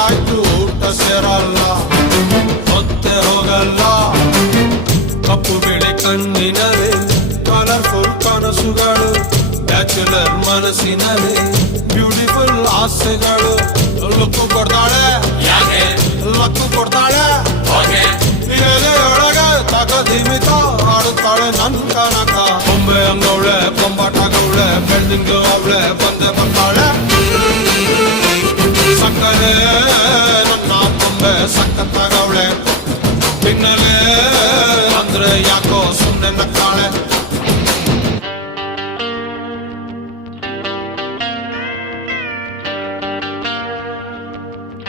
ಆಯ್ತು ಊಟ ಸೇರಲ್ಲ ಹೊತ್ತೆ ಹೋಗಲ್ಲ ಕಪ್ಪು ಬಿಳಿ ಕಣ್ಣಿನಲ್ಲಿ ಕಲರ್ಫುಲ್ ಕನಸುಗಳು ಬ್ಯಾಚುಲರ್ ಮನಸ್ಸಿನಲ್ಲಿ ಬ್ಯೂಟಿಫುಲ್ ಆಸೆಗಳು ಲಕ್ಕು ಕೊಡ್ತಾಳೆ ಲಕ್ಕು ಕೊಡ್ತಾಳೆ ಒಳಗೆ ತಗದಿಮಿತ ಆಡುತ್ತಾಳೆ ನನ್ ಕನಕ ಬೊಂಬೆ ಅಂಗವಳೆ ಬೊಂಬಾಟಗವಳೆ ಬೆಳ್ದಿಂಗ ಅವಳೆ ಬಂದೆ ಬರ್ತಾಳೆ ಸಕ್ಕರೆ